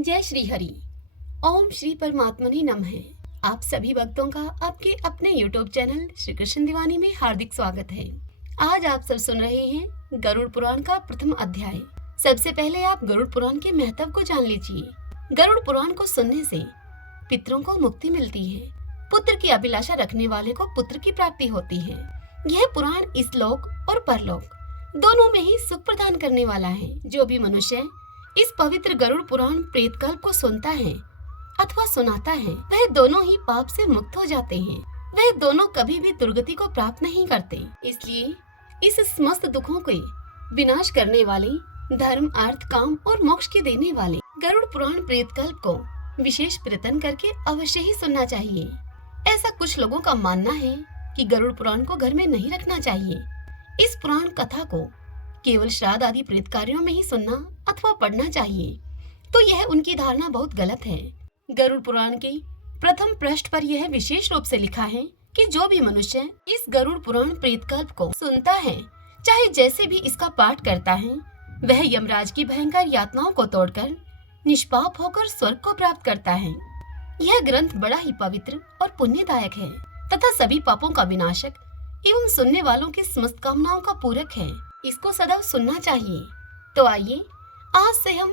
जय श्री हरि। ओम श्री परमात्मने नमः। आप सभी भक्तों का आपके अपने YouTube चैनल श्री कृष्ण दीवानी में हार्दिक स्वागत है। आज आप सब सुन रहे हैं गरुड़ पुराण का प्रथम अध्याय। सबसे पहले आप गरुड़ पुराण के महत्व को जान लीजिए। गरुड़ पुराण को सुनने से पितरों को मुक्ति मिलती है। पुत्र की अभिलाषा रखने वाले को पुत्र की प्राप्ति होती है। यह पुराण इस लोक और परलोक दोनों में ही सुख प्रदान करने वाला है। जो भी मनुष्य इस पवित्र गरुड़ पुराण प्रेतकल्प को सुनता है अथवा सुनाता है, वह दोनों ही पाप से मुक्त हो जाते हैं। वह दोनों कभी भी दुर्गति को प्राप्त नहीं करते। इसलिए इस समस्त दुखों के विनाश करने वाले, धर्म, अर्थ, काम और मोक्ष के देने वाले गरुड़ पुराण प्रेतकल्प को विशेष प्रयत्न करके अवश्य ही सुनना चाहिए। ऐसा कुछ लोगों का मानना है कि गरुड़ पुराण को घर में नहीं रखना चाहिए। इस पुराण कथा को केवल श्राद्ध आदि प्रेत कार्यों में ही सुनना अथवा पढ़ना चाहिए, तो यह उनकी धारणा बहुत गलत है। गरुड़ पुराण के प्रथम पृष्ठ पर यह विशेष रूप से लिखा है कि जो भी मनुष्य इस गरुड़ पुराण प्रेतकल्प को सुनता है, चाहे जैसे भी इसका पाठ करता है, वह यमराज की भयंकर यातनाओं को तोड़कर निष्पाप होकर स्वर्ग को प्राप्त करता है। यह ग्रंथ बड़ा ही पवित्र और पुण्यदायक है तथा सभी पापों का विनाशक एवं सुनने वालों की समस्त कामनाओं का पूरक है। इसको सदैव सुनना चाहिए। तो आइए आज से हम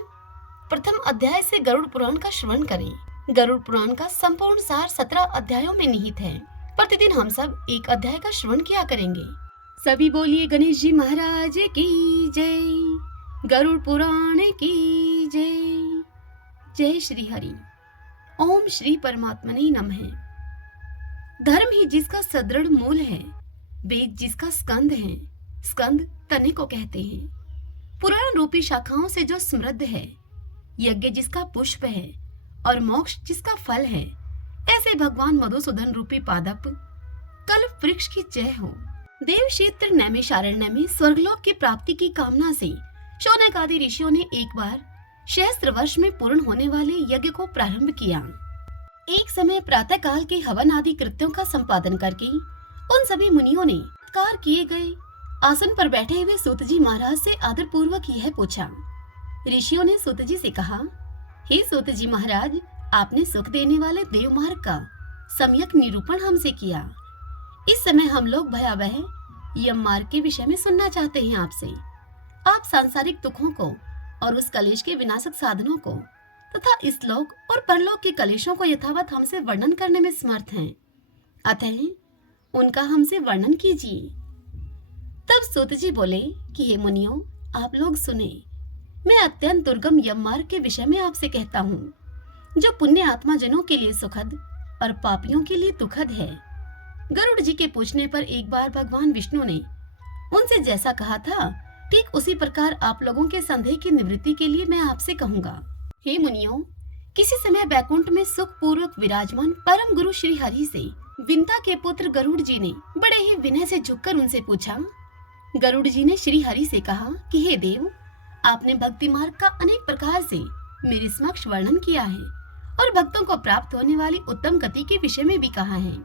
प्रथम अध्याय से गरुड़ पुराण का श्रवण करें। गरुड़ पुराण का संपूर्ण सार 17 अध्यायों में निहित है। प्रतिदिन हम सब एक अध्याय का श्रवण किया करेंगे। सभी बोलिए गणेश जी महाराज की जय, गरुड़ पुराण की जय। जय श्री हरि। ओम श्री परमात्मने नमः। धर्म ही जिसका सदृढ़ मूल है, वेद जिसका स्कंद है, स्कंद तने को कहते हैं। पुराण रूपी शाखाओं से जो समृद्ध है, यज्ञ जिसका पुष्प है और मोक्ष जिसका फल है, ऐसे भगवान मधुसूदन रूपी पादप कल्प वृक्ष की जय हो। देव क्षेत्र नैमिषारण्य में स्वर्गलोक की प्राप्ति की कामना से शौनक आदि ऋषियों ने एक बार सहस्त्र वर्ष में पूर्ण होने वाले यज्ञ को प्रारंभ किया। एक समय प्रातः काल के हवन आदि कृत्यों का संपादन करके उन सभी मुनियों ने कार्य किए गए आसन पर बैठे हुए सूत जी महाराज से आदर पूर्वक यह पूछा। ऋषियों ने सूत जी से कहा, हे सूत जी महाराज, आपने सुख देने वाले देव मार्ग का सम्यक निरूपण हमसे किया। इस समय हम लोग भयावह यम मार्ग के विषय में सुनना चाहते हैं आपसे। आप सांसारिक दुखों को और उस कलेश के विनाशक साधनों को तथा इस लोक और परलोक के कलेशों को यथावत हमसे वर्णन करने में समर्थ हैं। अतः उनका हमसे वर्णन कीजिए। तब सूत जी बोले कि हे मुनियों, आप लोग सुने। मैं अत्यंत दुर्गम यम मार्ग के विषय में आपसे कहता हूँ, जो पुण्य आत्मा जनों के लिए सुखद और पापियों के लिए दुखद है। गरुड़ जी के पूछने पर एक बार भगवान विष्णु ने उनसे जैसा कहा था, ठीक उसी प्रकार आप लोगों के संदेह की निवृत्ति के लिए मैं आपसे कहूँगा। हे मुनियों, किसी समय बैकुंठ में सुख पूर्वक विराजमान परम गुरु श्री हरि से विंता के पुत्र गरुड़ जी ने बड़े ही विनय से झुककर उनसे पूछा। गरुड़ जी ने श्री हरि से कहा कि हे देव, आपने भक्ति मार्ग का अनेक प्रकार से मेरे समक्ष वर्णन किया है और भक्तों को प्राप्त होने वाली उत्तम गति के विषय में भी कहा है।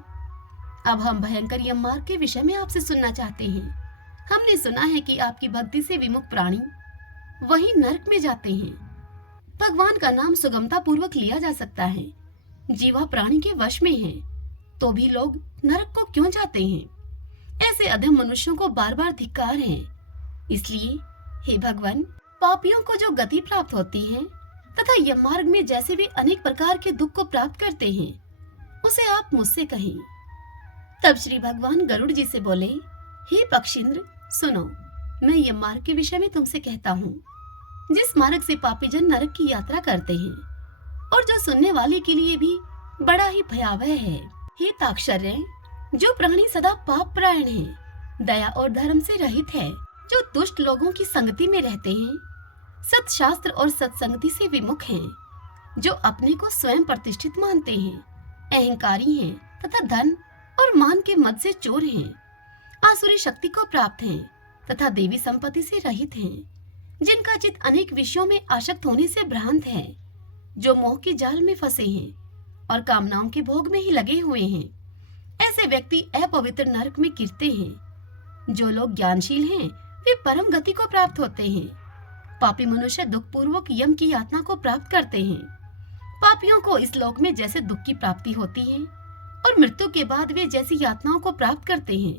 अब हम भयंकर यम मार्ग के विषय में आपसे सुनना चाहते हैं। हमने सुना है कि आपकी भक्ति से विमुख प्राणी वही नरक में जाते हैं। भगवान का नाम सुगमता पूर्वक लिया जा सकता है। जीवा प्राणी के वश में है, तो भी लोग नरक को क्यों जाते हैं? ऐसे अधम मनुष्यों को बार बार धिक्कार है। इसलिए हे भगवान, पापियों को जो गति प्राप्त होती है तथा यम मार्ग में जैसे भी अनेक प्रकार के दुख को प्राप्त करते हैं, उसे आप मुझसे कहें। तब श्री भगवान गरुड़ जी से बोले, हे पक्षींद्र, सुनो, मैं यम मार्ग के विषय में तुमसे कहता हूँ, जिस मार्ग से पापी जन नरक की यात्रा करते हैं और जो सुनने वाले के लिए भी बड़ा ही भयावह है। हे ताक्षर्य, जो प्राणी सदा पाप परायण है, दया और धर्म से रहित है, जो दुष्ट लोगों की संगति में रहते हैं, सत्शास्त्र और सत्संगति से विमुख हैं, जो अपने को स्वयं प्रतिष्ठित मानते हैं, अहंकारी हैं तथा धन और मान के मद से चोर हैं, आसुरी शक्ति को प्राप्त हैं तथा देवी संपत्ति से रहित हैं, जिनका चित्त अनेक विषयों में आसक्त होने से भ्रांत है, जो मोह के जाल में फंसे हैं और कामनाओं के भोग में ही लगे हुए हैं। ऐसे व्यक्ति अपवित्र नरक में गिरते हैं। जो लोग ज्ञानशील हैं, वे परम गति को प्राप्त होते हैं पापी मनुष्य दुख पूर्वक यम की यातना को प्राप्त करते हैं। पापियों को इस लोक में जैसे दुख की प्राप्ति होती है और मृत्यु के बाद वे जैसी यातनाओं को प्राप्त करते हैं।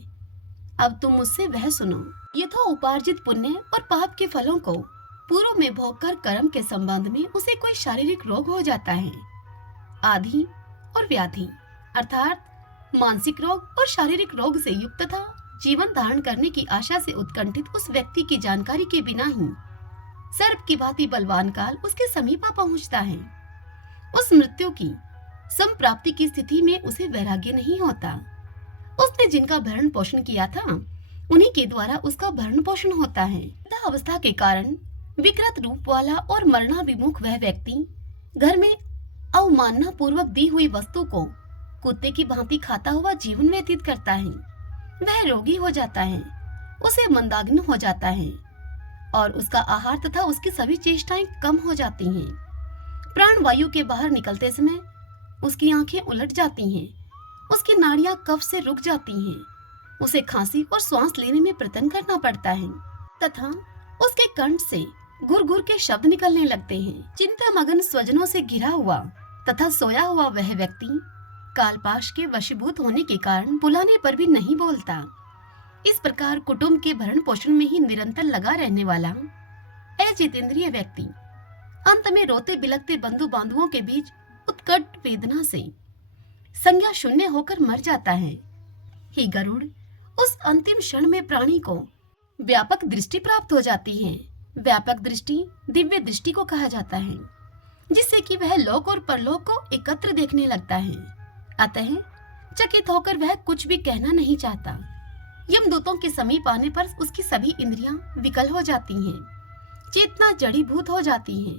अब तुम मुझसे वह सुनो। यथा उपार्जित पुण्य और पाप के फलों को पूर्व में भोग कर कर्म के संबंध में उसे कोई शारीरिक रोग हो जाता है। आधि और व्याधि अर्थात मानसिक रोग और शारीरिक रोग से युक्त तथा जीवन धारण करने की आशा से उत्कंठित उस व्यक्ति की जानकारी के बिना ही सर्प की भांति बलवान काल उसके समीप पहुंचता है। उस मृत्यु की संप्राप्ति की स्थिति में उसे वैराग्य नहीं होता। उसने जिनका भरण पोषण किया था उन्हीं के द्वारा उसका भरण पोषण होता है। अवस्था के कारण विकृत रूप वाला और मरणाभिमुख वह व्यक्ति घर में अवमानना पूर्वक दी हुई वस्तु को कुत्ते की भांति खाता हुआ जीवन व्यतीत करता है। वह रोगी हो जाता है, उसे मंदाग्न हो जाता है और उसका आहार तथा उसकी सभी चेष्टाएं कम हो जाती हैं। प्राण वायु के बाहर निकलते समय उसकी आंखें उलट जाती हैं, उसकी नाड़ियां कफ से रुक जाती हैं, उसे खांसी और श्वास लेने में प्रयत्न करना पड़ता है तथा उसके कंठ से गुर गुर के शब्द निकलने लगते हैं। चिंता मगन स्वजनों से घिरा हुआ तथा सोया हुआ वह व्यक्ति कालपाश के वशीभूत होने के कारण बुलाने पर भी नहीं बोलता। इस प्रकार कुटुंब के भरण पोषण में ही निरंतर लगा रहने वाला अजितेंद्रिय व्यक्ति अंत में रोते बिलखते बंधु बांधवों के बीच उत्कट वेदना से संज्ञा शून्य होकर मर जाता है। हे गरुड़, उस अंतिम क्षण में प्राणी को व्यापक दृष्टि प्राप्त हो जाती है। व्यापक दृष्टि दिव्य दृष्टि को कहा जाता है, जिससे कि वह लोक और परलोक को एकत्र देखने लगता है। अतः चकित होकर वह कुछ भी कहना नहीं चाहता। यमदूतों के समीप आने पर उसकी सभी इंद्रियां विकल हो जाती हैं, चेतना जड़ीभूत हो जाती है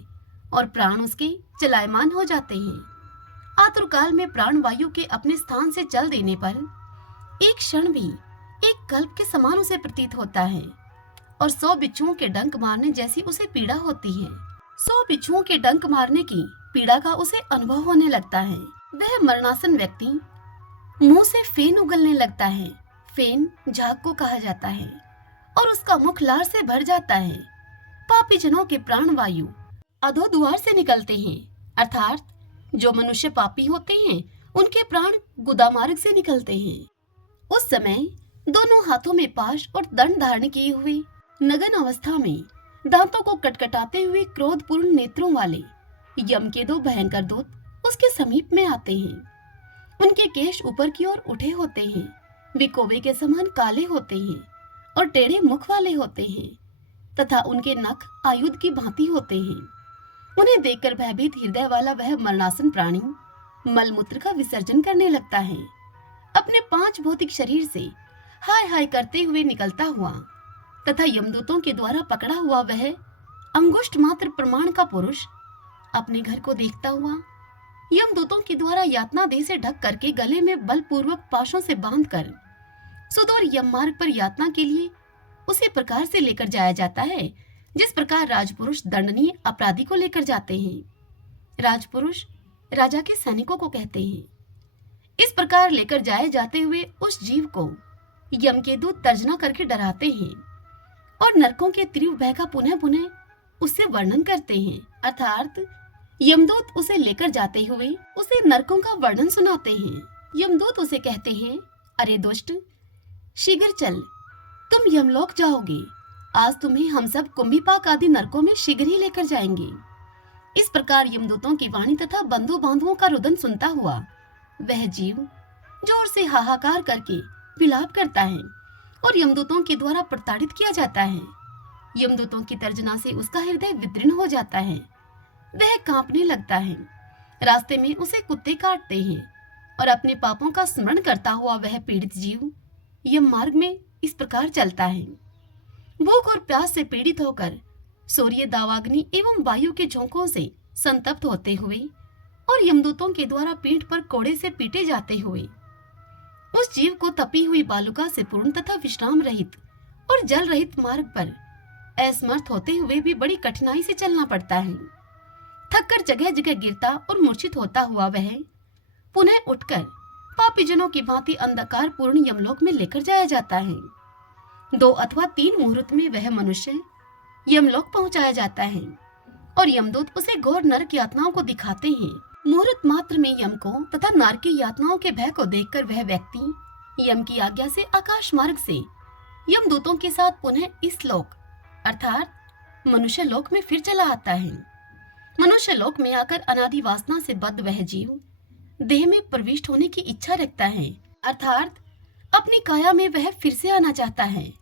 और प्राण उसके चलायमान हो जाते हैं। आतुरकाल में प्राण वायु के अपने स्थान से चल देने पर एक क्षण भी एक कल्प के समान उसे प्रतीत होता है और 100 बिच्छुओं के डंक मारने जैसी उसे पीड़ा होती है। 100 बिच्छुओं के डंक मारने की पीड़ा का उसे अनुभव होने लगता है। वह मरणासन व्यक्ति मुंह से फेन उगलने लगता है। फेन झाग को कहा जाता है और उसका मुख लार से भर जाता है। पापी जनों के प्राण वायु अधो द्वार से निकलते हैं, अर्थात जो मनुष्य पापी होते हैं उनके प्राण गुदा मार्ग से निकलते हैं। उस समय दोनों हाथों में पाश और दंड धारण किए हुए नगन अवस्था में दांतों को कटकटाते हुए क्रोधपूर्ण नेत्रों वाले यम के 2 भयंकर दूत उसके समीप में आते हैं। उनके केश ऊपर की ओर उठे होते हैं, वे कोवे के समान काले होते हैं और टेढ़े मुख वाले होते हैं तथा उनके नख आयुध की भांति होते हैं। उन्हें देखकर भयभीत हृदय वाला वह मरणासन प्राणी मलमूत्र का विसर्जन करने लगता है। अपने 5 भौतिक शरीर से हाय हाय करते हुए निकलता हुआ तथा यमदूतों के द्वारा पकड़ा हुआ वह अंगुष्ठ मात्र प्रमाण का पुरुष अपने घर को देखता हुआ यमदूतों के द्वारा यातना देह से ढक करके गले में बलपूर्वक पाशों से बांधकर सुदूर यम मार्ग पर यातना के लिए उसी प्रकार से लेकर जाया जाता है जिस प्रकार राजपुरुष दंडनीय अपराधी को लेकर जाते हैं। राजपुरुष राजा के सैनिकों को कहते हैं। इस प्रकार लेकर जाए जाते हुए उस जीव को यम के दूत तर्जना करके डराते हैं और नरकों के तीव्र भय का पुनः पुनः उससे वर्णन करते हैं, अर्थात यमदूत उसे लेकर जाते हुए उसे नरकों का वर्णन सुनाते हैं। यमदूत उसे कहते हैं, अरे दुष्ट, शीघ्र चल, तुम यमलोक जाओगे। आज तुम्हें हम सब कुंभीपाक आदि नरकों में शीघ्र ही लेकर जाएंगे। इस प्रकार यमदूतों की वाणी तथा बंधु बांधवों का रुदन सुनता हुआ वह जीव जोर से हाहाकार करके विलाप करता है और यमदूतों के द्वारा प्रताड़ित किया जाता है। यमदूतों की तर्जना से उसका हृदय विदीर्ण हो जाता है, वह कांपने लगता है। रास्ते में उसे कुत्ते काटते हैं और अपने पापों का स्मरण करता हुआ वह पीड़ित जीव यम मार्ग में इस प्रकार चलता है। भूख और प्यास से पीड़ित होकर सूर्य दावाग्नि एवं वायु के झोंकों से संतप्त होते हुए और यमदूतों के द्वारा पीठ पर कोड़े से पीटे जाते हुए उस जीव को तपी हुई बालुका से पूर्ण तथा विश्राम रहित और जल रहित मार्ग पर असमर्थ होते हुए भी बड़ी कठिनाई से चलना पड़ता है। थककर जगह जगह गिरता और मूर्छित होता हुआ वह पुनः उठकर पापीजनों की भांति अंधकार पूर्ण यमलोक में लेकर जाया जाता है। 2 अथवा 3 मुहूर्त में वह मनुष्य यमलोक पहुंचाया जाता है और यमदूत उसे घोर नरक यातनाओं को दिखाते हैं। मुहूर्त मात्र में यम को तथा नरक की यातनाओं के भय को देखकर वह व्यक्ति यम की आज्ञा से आकाश मार्ग से यमदूतों के साथ पुनः इस लोक अर्थात मनुष्य लोक में फिर चला आता है। मनुष्य लोक में आकर अनादि वासना से बद्ध वह जीव देह में प्रविष्ट होने की इच्छा रखता है, अर्थात अपनी काया में वह फिर से आना चाहता है,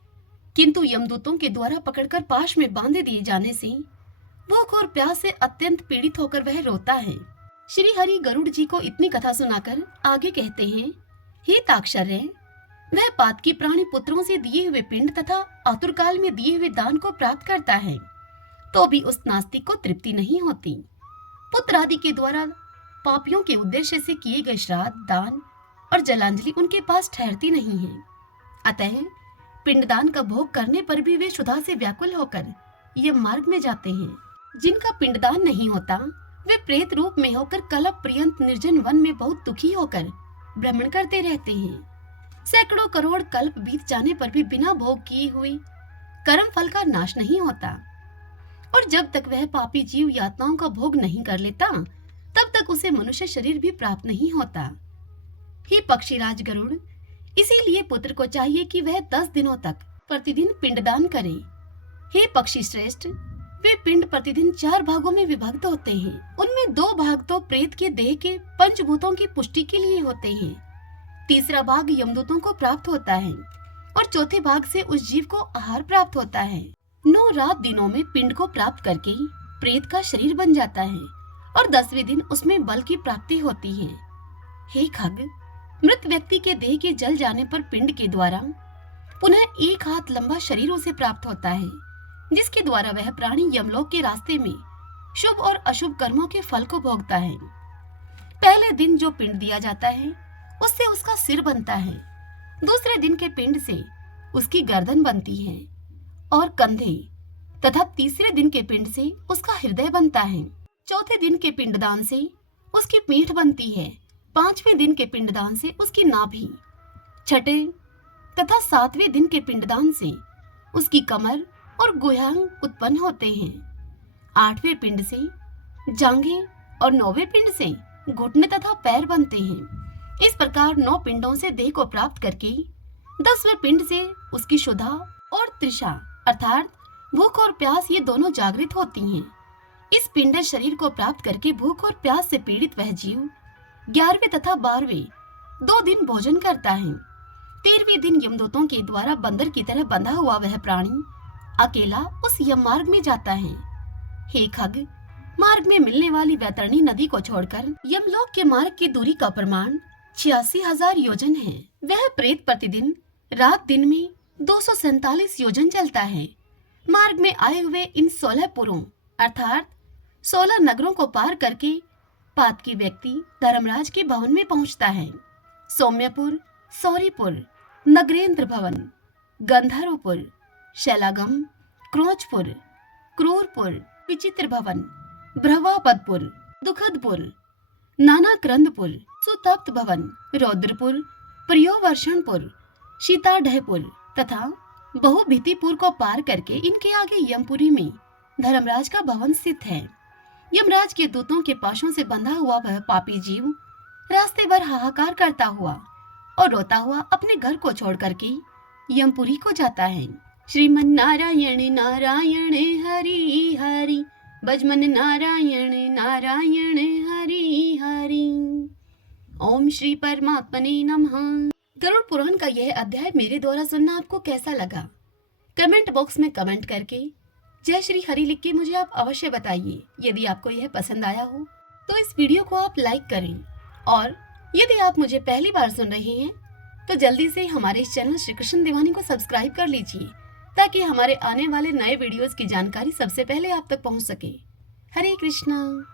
किंतु यमदूतों के द्वारा पकड़कर पाश में बांधे दिए जाने से भूख और प्यास से अत्यंत पीड़ित होकर वह रोता है। श्री हरि गरुड़ जी को इतनी कथा सुनाकर आगे कहते हैं, हे ताक्षर्य, वह पातकी प्राणी पुत्रों से दिए हुए पिंड तथा आतुर काल में दिए हुए दान को प्राप्त करता है तो भी उस नास्तिक को तृप्ति नहीं होती। पुत्र आदि के द्वारा पापियों के उद्देश्य से किए गए श्राद्ध, दान और जलांजलि उनके पास ठहरती नहीं है। अतः पिंडदान का भोग करने पर भी वे क्षुधा से व्याकुल होकर यम मार्ग में जाते हैं। जिनका पिंडदान नहीं होता वे प्रेत रूप में होकर कलप पर्यंत निर्जन वन में बहुत दुखी होकर भ्रमण करते रहते हैं। सैकड़ों करोड़ कल्प बीत जाने पर भी बिना भोग किए हुए कर्म फल का नाश नहीं होता और जब तक वह पापी जीव यातनाओं का भोग नहीं कर लेता तब तक उसे मनुष्य शरीर भी प्राप्त नहीं होता। हे पक्षीराज गरुड़, इसीलिए पुत्र को चाहिए कि वह 10 दिनों तक प्रतिदिन पिंडदान करे। हे पक्षी श्रेष्ठ, वे पिंड प्रतिदिन 4 भागों में विभक्त होते हैं। उनमें 2 भाग तो प्रेत के देह के पंचभूतों की पुष्टि के लिए होते हैं, तीसरा भाग यमदूतों को प्राप्त होता है और चौथे भाग से उस जीव को आहार प्राप्त होता है। 9 रात दिनों में पिंड को प्राप्त करके प्रेत का शरीर बन जाता है और 10वें दिन उसमें बल की प्राप्ति होती है। हे खग, मृत व्यक्ति के देह के जल जाने पर पिंड के द्वारा पुनः 1 हाथ लंबा शरीर उसे प्राप्त होता है, जिसके द्वारा वह प्राणी यमलोक के रास्ते में शुभ और अशुभ कर्मों के फल को भोगता है। पहले दिन जो पिंड दिया जाता है उससे उसका सिर बनता है, दूसरे दिन के पिंड से उसकी गर्दन बनती है और कंधे तथा तीसरे दिन के पिंड से उसका हृदय बनता है। चौथे दिन के पिंडदान से उसकी पीठ बनती है, 5वें दिन के पिंडदान से उसकी नाभि, छठे तथा 7वें दिन के पिंडदान से उसकी कमर और गुह्यांग उत्पन्न होते हैं। 8वें पिंड से जांघें और 9वें पिंड से घुटने तथा पैर बनते हैं। इस प्रकार 9 पिंडों से देह को प्राप्त करके 10वें पिंड से उसकी क्षुधा और तृषा अर्थात भूख और प्यास ये दोनों जागृत होती हैं। इस पिंड शरीर को प्राप्त करके भूख और प्यास से पीड़ित वह जीव 11वें तथा 12वें 2 दिन भोजन करता है। 13वें दिन यमदूतों के द्वारा बंदर की तरह बंधा हुआ वह प्राणी अकेला उस यम मार्ग में जाता है। हे खग, मार्ग में मिलने वाली वैतरणी नदी को छोड़कर यमलोक के मार्ग की दूरी का प्रमाण 86,000 योजन है। वह प्रेत प्रतिदिन रात दिन में 247 योजन चलता है। मार्ग में आए हुए इन 16 पुरों अर्थात 16 नगरों को पार करके पातकी व्यक्ति धर्मराज के भवन में पहुंचता है। सौम्यपुर, सौरीपुर, नगरेंद्र भवन, गंधर्वपुर, शैलागम, क्रोचपुर, क्रूरपुर, विचित्र भवन, भ्रवापदपुर, दुखदपुर, नानाक्रंदपुर, सुतप्त भवन, रौद्रपुर, प्रियोवर्षणपुर, शीताढ़पुर तथा बहुभीतिपुर को पार करके इनके आगे यमपुरी में धर्मराज का भवन स्थित है। यमराज के दूतों के पाशों से बंधा हुआ वह पापी जीव रास्ते भर हाहाकार करता हुआ और रोता हुआ अपने घर को छोड़ करके यमपुरी को जाता है। श्रीमन नारायण नारायण हरि हरि, भजमन नारायण नारायण हरि हरि। ओम श्री परमात्मने नमः। गरुड़ पुराण का यह अध्याय मेरे द्वारा सुनना आपको कैसा लगा? कमेंट बॉक्स में कमेंट करके जय श्री हरि लिख के मुझे आप अवश्य बताइए। यदि आपको यह पसंद आया हो तो इस वीडियो को आप लाइक करें और यदि आप मुझे पहली बार सुन रहे हैं तो जल्दी से हमारे इस चैनल श्री कृष्ण दीवानी को सब्सक्राइब कर लीजिए ताकि हमारे आने वाले नए वीडियोस की जानकारी सबसे पहले आप तक पहुंच सके। हरे कृष्णा।